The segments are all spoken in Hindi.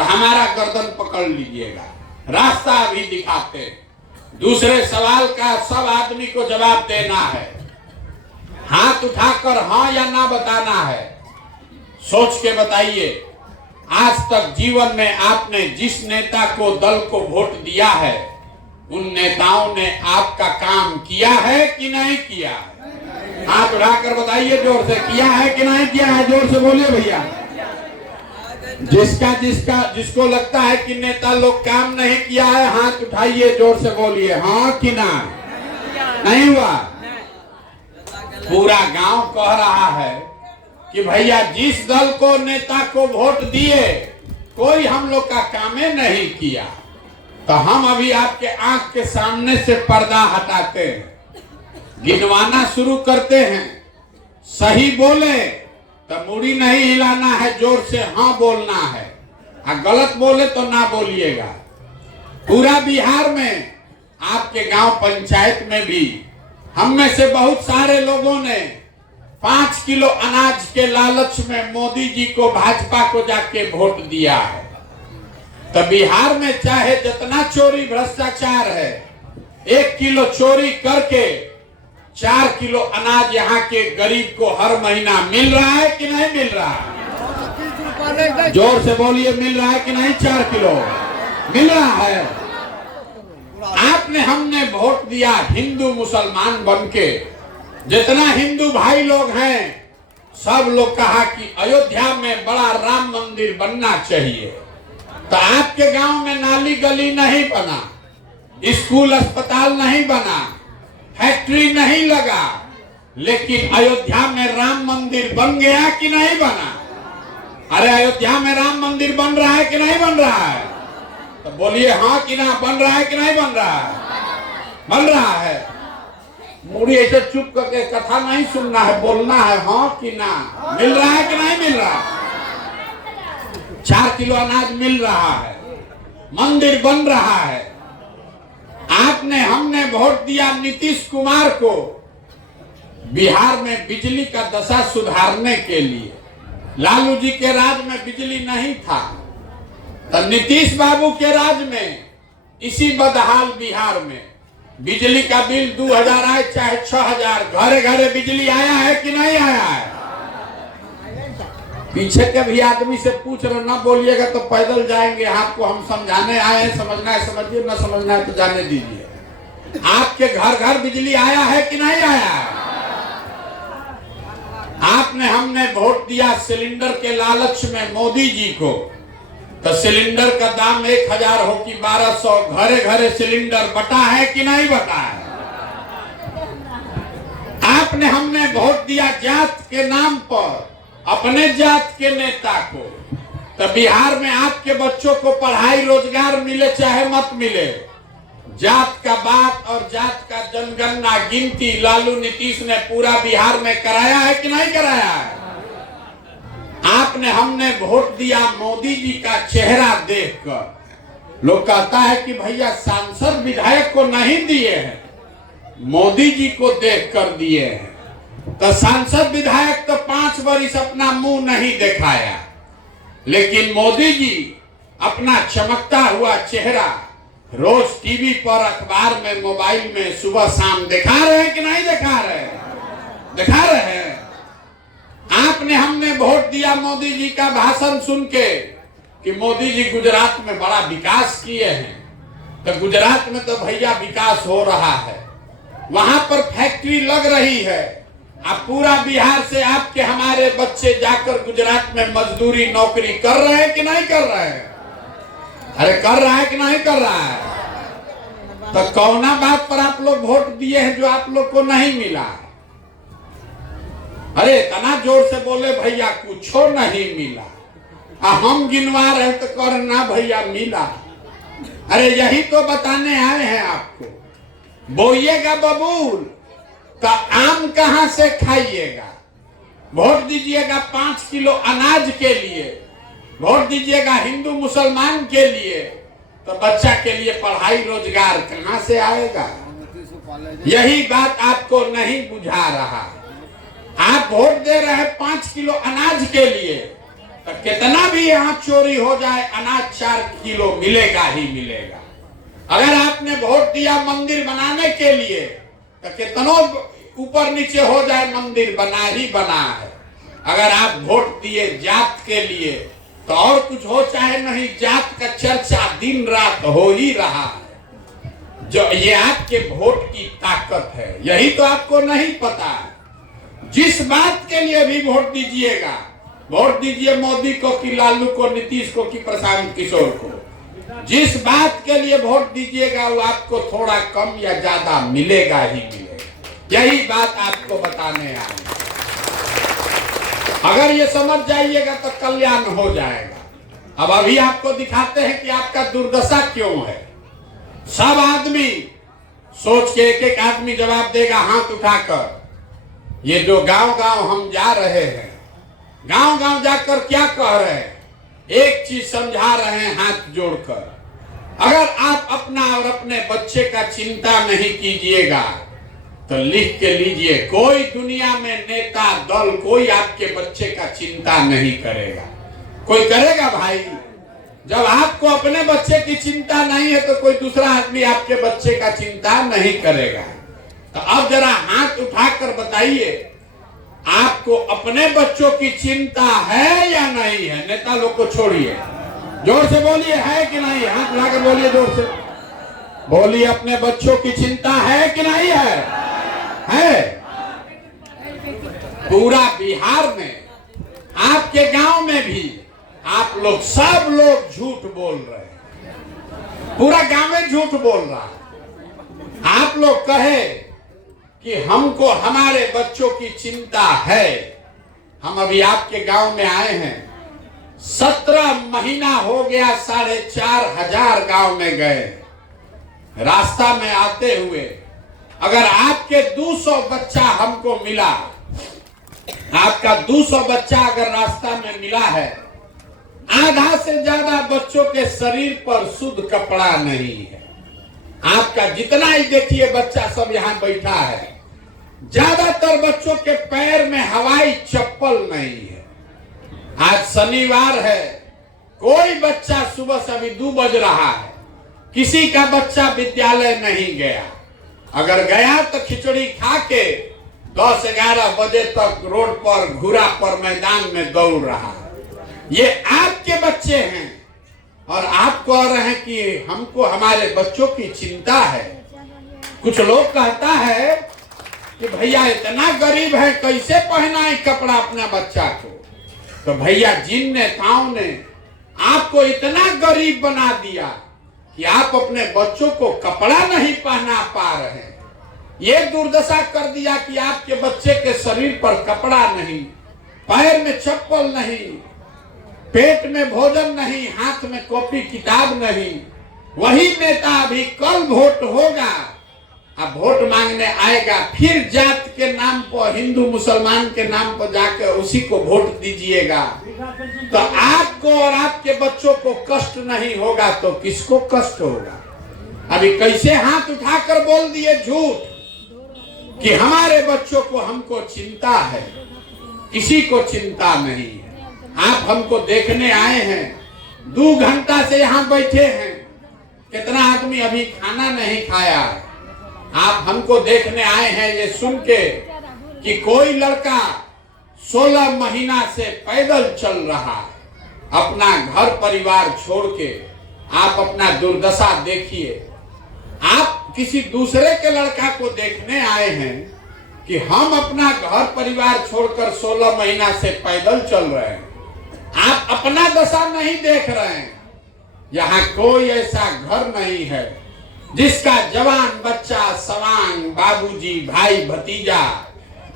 तो हमारा गर्दन पकड़ लीजिएगा, रास्ता अभी दिखाते। दूसरे सवाल का सब आदमी को जवाब देना है, हाथ उठाकर हाँ या ना बताना है। सोच के बताइए, आज तक जीवन में आपने जिस नेता को, दल को वोट दिया है, उन नेताओं ने आपका काम किया है कि नहीं किया है? हाथ उठाकर बताइए जोर से, किया है कि नहीं किया है? जोर से बोलिए भैया। जिसको लगता है कि नेता लोग काम नहीं किया है, हाथ उठाइए, जोर से बोलिए हाँ कि ना। नहीं हुआ? पूरा गांव कह रहा है कि भैया जिस दल को, नेता को वोट दिए, कोई हम लोग का कामे नहीं किया। तो हम अभी आपके आंख के सामने से पर्दा हटाते हैं, गिनवाना शुरू करते हैं। सही बोले तो मुड़ी नहीं हिलाना है, जोर से हाँ बोलना है, और गलत बोले तो ना बोलिएगा। पूरा बिहार में, आपके गांव पंचायत में भी हम में से बहुत सारे लोगों ने 5 किलो अनाज के लालच में मोदी जी को, भाजपा को जाके वोट दिया है। तो बिहार में चाहे जितना चोरी भ्रष्टाचार है, 1 किलो चोरी करके 4 किलो अनाज यहाँ के गरीब को हर महीना मिल रहा है कि नहीं मिल रहा है? जोर से बोलिए, मिल रहा है कि नहीं? 4 किलो मिल रहा है। आपने, हमने वोट दिया हिंदू मुसलमान बनके। जितना हिंदू भाई लोग हैं, सब लोग कहा कि अयोध्या में बड़ा राम मंदिर बनना चाहिए। तो आपके गांव में नाली गली नहीं बना, स्कूल अस्पताल नहीं बना, फैक्ट्री नहीं लगा, लेकिन अयोध्या में राम मंदिर बन गया कि नहीं बना? अरे अयोध्या में राम मंदिर बन रहा है कि नहीं बन रहा है? तो बोलिए हाँ कि ना, बन रहा है कि नहीं बन रहा है? बन रहा है। मुड़ी ऐसे चुप करके कथा नहीं सुनना है, बोलना है हाँ कि ना। मिल रहा है कि नहीं मिल रहा? 4 किलो अनाज मिल रहा है, मंदिर बन रहा है। आपने, हमने वोट दिया नीतीश कुमार को बिहार में बिजली का दशा सुधारने के लिए। लालू जी के राज में बिजली नहीं था, तो नीतीश बाबू के राज में इसी बदहाल बिहार में बिजली का बिल 2000 आए चाहे 6000, घरे घरे बिजली आया है कि नहीं आया है? पीछे के भी आदमी से पूछ रहे, ना बोलिएगा तो पैदल जाएंगे। आपको हम समझाने आए हैं, समझना है समझिए, ना समझना है तो जाने दीजिए। आपके घर घर बिजली आया है कि नहीं आया है? आपने, हमने वोट दिया सिलेंडर के लालच में मोदी जी को, तो सिलेंडर का दाम 1000 हो कि 1200, घरे घरे सिलेंडर बटा है कि नहीं बटा है? आपने, हमने वोट दिया जात के नाम पर अपने जात के नेता को, तो बिहार में आपके बच्चों को पढ़ाई रोजगार मिले चाहे मत मिले, जात का बात और जात का जनगणना गिनती लालू नीतीश ने पूरा बिहार में कराया है कि नहीं कराया है? आपने, हमने वोट दिया मोदी जी का चेहरा देखकर। लोग कहता है कि भैया सांसद विधायक को नहीं दिए हैं, मोदी जी को देखकर दिए हैं। तो सांसद विधायक तो 5 वर्ष अपना मुंह नहीं दिखाया, लेकिन मोदी जी अपना चमकता हुआ चेहरा रोज टीवी पर, अखबार में, मोबाइल में सुबह शाम दिखा रहे हैं कि नहीं दिखा रहे? दिखा रहे हैं। आपने, हमने वोट दिया मोदी जी का भाषण सुन के कि मोदी जी गुजरात में बड़ा विकास किए हैं। तो गुजरात में तो भैया विकास हो रहा है, वहां पर फैक्ट्री लग रही है। अब पूरा बिहार से आपके, हमारे बच्चे जाकर गुजरात में मजदूरी नौकरी कर रहे हैं कि नहीं कर रहे हैं? अरे कर रहा है कि नहीं कर रहा है? तो कौना बात पर आप लोग वोट दिए हैं जो आप लोग को नहीं मिला? अरे इतना जोर से बोले भैया, कुछो नहीं मिला। हम गिनवा रहे तो कर ना भैया मिला। अरे यही तो बताने आए हैं आपको। बोइएगा बबूल तो आम कहां से खाइएगा? वोट दीजिएगा 5 किलो अनाज के लिए, वोट दीजिएगा हिंदू मुसलमान के लिए, तो बच्चा के लिए पढ़ाई रोजगार कहां से आएगा? यही बात आपको नहीं बुझा रहा। आप वोट दे रहे हैं 5 किलो अनाज के लिए, तो कितना भी यहाँ चोरी हो जाए अनाज 4 किलो मिलेगा ही मिलेगा। अगर आपने वोट दिया मंदिर बनाने के लिए तो कितनों ऊपर नीचे हो जाए मंदिर बना ही बना है। अगर आप वोट दिए जात के लिए तो और कुछ हो चाहे नहीं, जात का चर्चा दिन रात हो ही रहा है। जो ये आपके वोट की ताकत है, यही तो आपको नहीं पता है। जिस बात के लिए भी वोट दीजिएगा, वोट दीजिए मोदी को कि लालू को, नीतीश को कि प्रशांत किशोर को, जिस बात के लिए वोट दीजिएगा वो आपको थोड़ा कम या ज्यादा मिलेगा ही मिलेगा। यही बात आपको बताने आए। अगर ये समझ जाइएगा तो कल्याण हो जाएगा। अब अभी आपको दिखाते हैं कि आपका दुर्दशा क्यों है। सब आदमी सोच के एक एक आदमी जवाब देगा हाथ उठाकर। ये जो गांव गांव हम जा रहे हैं, गांव गांव जाकर क्या कह रहे हैं, एक चीज समझा रहे हैं हाथ जोड़कर। अगर आप अपना और अपने बच्चे का चिंता नहीं कीजिएगा तो लिख के लीजिए, कोई दुनिया में नेता दल कोई आपके बच्चे का चिंता नहीं करेगा। कोई करेगा भाई? जब आपको अपने बच्चे की चिंता नहीं है तो कोई दूसरा आदमी आपके बच्चे का चिंता नहीं करेगा। तो अब जरा हाथ उठाकर बताइए, आपको अपने बच्चों की चिंता है या नहीं है? नेता लोग को छोड़िए, जोर से बोलिए, है कि नहीं? हाथ उठाकर बोलिए, जोर से बोलिए, अपने बच्चों की चिंता है कि नहीं है? है। पूरा बिहार में, आपके गांव में भी आप लोग सब लोग झूठ बोल रहे हैं। पूरा गांव में झूठ बोल रहा है। आप लोग कहे कि हमको हमारे बच्चों की चिंता है। हम अभी आपके गांव में आए हैं, 17 महीना हो गया, 4,500 गांव में गए। रास्ता में आते हुए अगर आपके 200 बच्चा हमको मिला, आपका 200 बच्चा अगर रास्ता में मिला है, आधा से ज्यादा बच्चों के शरीर पर शुद्ध कपड़ा नहीं है। आपका जितना ही देखिए बच्चा सब यहाँ बैठा है, ज्यादातर बच्चों के पैर में हवाई चप्पल नहीं है। आज शनिवार है, कोई बच्चा सुबह से अभी 2 बज रहा है, किसी का बच्चा विद्यालय नहीं गया। अगर गया तो खिचड़ी खा के 10-11 बजे तक रोड पर घुरा पर मैदान में दौड़ रहा है। ये आपके बच्चे हैं और आप कह रहे हैं कि हमको हमारे बच्चों की चिंता है। कुछ लोग कहता है कि भैया इतना गरीब है, कैसे पहनाए कपड़ा अपना बच्चा को। तो भैया जिन नेताओं ने आपको इतना गरीब बना दिया कि आप अपने बच्चों को कपड़ा नहीं पहना पा रहे हैं। ये दुर्दशा कर दिया कि आपके बच्चे के शरीर पर कपड़ा नहीं, पैर में चप्पल नहीं, पेट में भोजन नहीं, हाथ में कॉपी किताब नहीं। वही नेता अभी कल वोट होगा, अब वोट मांगने आएगा, फिर जात के नाम पर, हिंदू मुसलमान के नाम पर जाकर उसी को वोट दीजिएगा। तो आपको और आपके बच्चों को कष्ट नहीं होगा तो किसको कष्ट होगा? अभी कैसे हाथ उठाकर बोल दिए झूठ कि हमारे बच्चों को हमको चिंता है, किसी को चिंता नहीं है। आप हमको देखने आए हैं, 2 घंटा से यहाँ बैठे हैं, कितना आदमी अभी खाना नहीं खाया है। आप हमको देखने आए हैं ये सुन के कि कोई लड़का 16 महीना से पैदल चल रहा है, अपना घर परिवार छोड़ के। आप अपना दुर्दशा देखिए। आप किसी दूसरे के लड़का को देखने आए हैं कि हम अपना घर परिवार छोड़कर 16 महीना से पैदल चल रहे हैं। आप अपना दशा नहीं देख रहे हैं। यहाँ कोई ऐसा घर नहीं है जिसका जवान बच्चा, सवांग, बाबूजी, भाई, भतीजा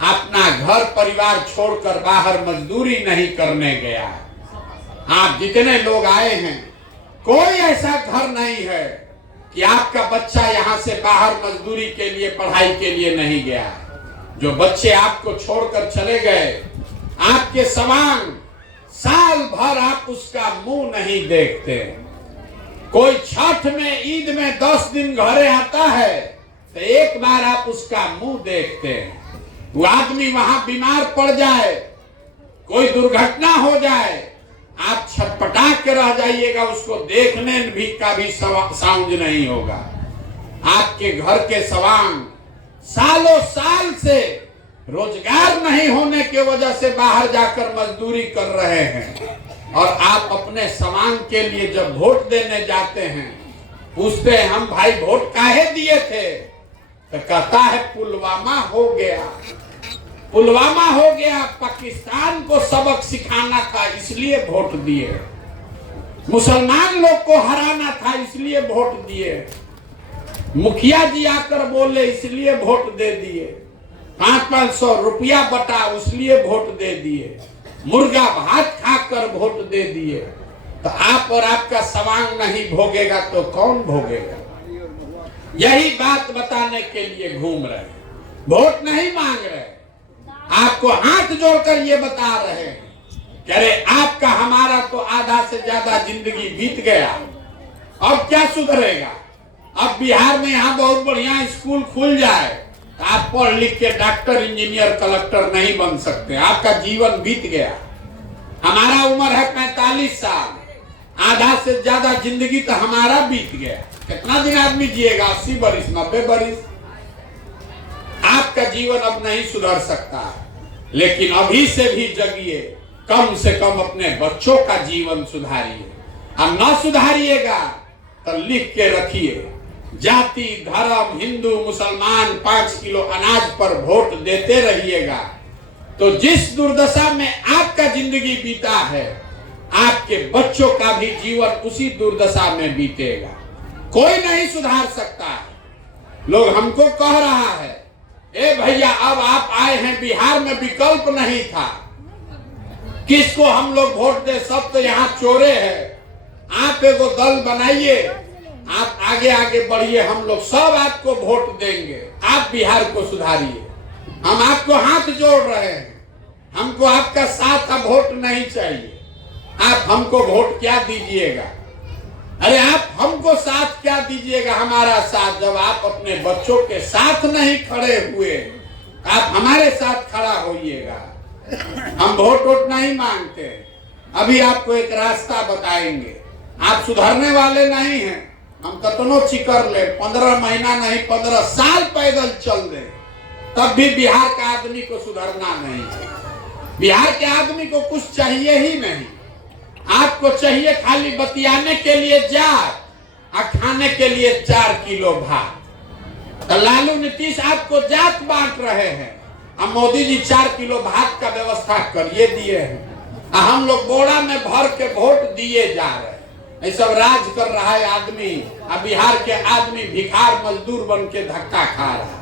अपना घर परिवार छोड़कर बाहर मजदूरी नहीं करने गया। आप जितने लोग आए हैं, कोई ऐसा घर नहीं है कि आपका बच्चा यहाँ से बाहर मजदूरी के लिए, पढ़ाई के लिए नहीं गया। जो बच्चे आपको छोड़कर चले गए, आपके सवांग, साल भर आप उसका मुंह नहीं देखते। कोई छठ में, ईद में 10 दिन घरे आता है तो एक बार आप उसका मुंह देखते हैं। वो आदमी वहां बीमार पड़ जाए, कोई दुर्घटना हो जाए, आप छटपटा के रह जाइएगा, उसको देखने भी का भी साउंड नहीं होगा। आपके घर के सवांग सालों साल से रोजगार नहीं होने की वजह से बाहर जाकर मजदूरी कर रहे हैं, और आप अपने सवांग के लिए जब वोट देने जाते हैं पूछते हैं हम भाई वोट काहे दिए थे, तो कहता है पुलवामा हो गया, पुलवामा हो गया, पाकिस्तान को सबक सिखाना था इसलिए वोट दिए, मुसलमान लोग को हराना था इसलिए वोट दिए, मुखिया जी आकर बोले इसलिए वोट दे दिए, 500 रुपया बटा इसलिए वोट दे दिए, मुर्गा भात खाकर वोट दे दिए। तो आप और आपका सवांग नहीं भोगेगा तो कौन भोगेगा? यही बात बताने के लिए घूम रहे, वोट नहीं मांग रहे, आपको हाथ जोड़कर ये बता रहे हैं कि अरे आपका हमारा तो आधा से ज्यादा जिंदगी बीत गया, अब क्या सुधरेगा? अब बिहार में यहाँ बहुत बढ़िया स्कूल खुल जाए तो आप पढ़ लिख के डॉक्टर इंजीनियर कलेक्टर नहीं बन सकते, आपका जीवन बीत गया। हमारा उम्र है 45 साल, आधा से ज्यादा जिंदगी तो हमारा बीत गया। कितना दिन आदमी जिएगा? 80 बरिस, 90 बरिस। आपका जीवन अब नहीं सुधर सकता, लेकिन अभी से भी जगिए, कम से कम अपने बच्चों का जीवन सुधारिए। अब न सुधारिएगा तो लिख के रखिए, जाति धर्म हिंदू मुसलमान 5 किलो अनाज पर वोट देते रहिएगा तो जिस दुर्दशा में आपका जिंदगी बीता है आपके बच्चों का भी जीवन उसी दुर्दशा में बीतेगा। कोई नहीं सुधार सकता है। लोग हमको कह रहा है ए भैया अब आप आए हैं बिहार में विकल्प नहीं था, किसको हम लोग वोट दे, सब तो यहाँ चोरे हैं, आप एगो दल बनाइए, आप आगे आगे बढ़िए, हम लोग सब आपको वोट देंगे, आप बिहार को सुधारिए। हम आपको हाथ जोड़ रहे हैं, हमको आपका साथ अब वोट नहीं चाहिए। आप हमको वोट क्या दीजिएगा? अरे आप हमको साथ क्या दीजिएगा? हमारा साथ जब आप अपने बच्चों के साथ नहीं खड़े हुए, आप हमारे साथ खड़ा होइएगा। हम वोट नहीं मांगते। अभी आपको एक रास्ता बताएंगे, आप सुधरने वाले नहीं हैं, हम कतनो चिकर ले 15 महीना नहीं 15 साल पैदल चल दे तब भी बिहार का आदमी को सुधरना नहीं है। बिहार के आदमी को कुछ चाहिए ही नहीं, आपको चाहिए खाली बतियाने के लिए जात और खाने के लिए 4 किलो भात। तो लालू नीतीश आपको जात बांट रहे हैं, अब मोदी जी 4 किलो भात का व्यवस्था करिए दिए हैं, हम लोग बोरा में भर के वोट दिए जा रहे हैं। ये सब राज कर रहा है आदमी, अब बिहार के आदमी भिखार मजदूर बन के धक्का खा रहा है।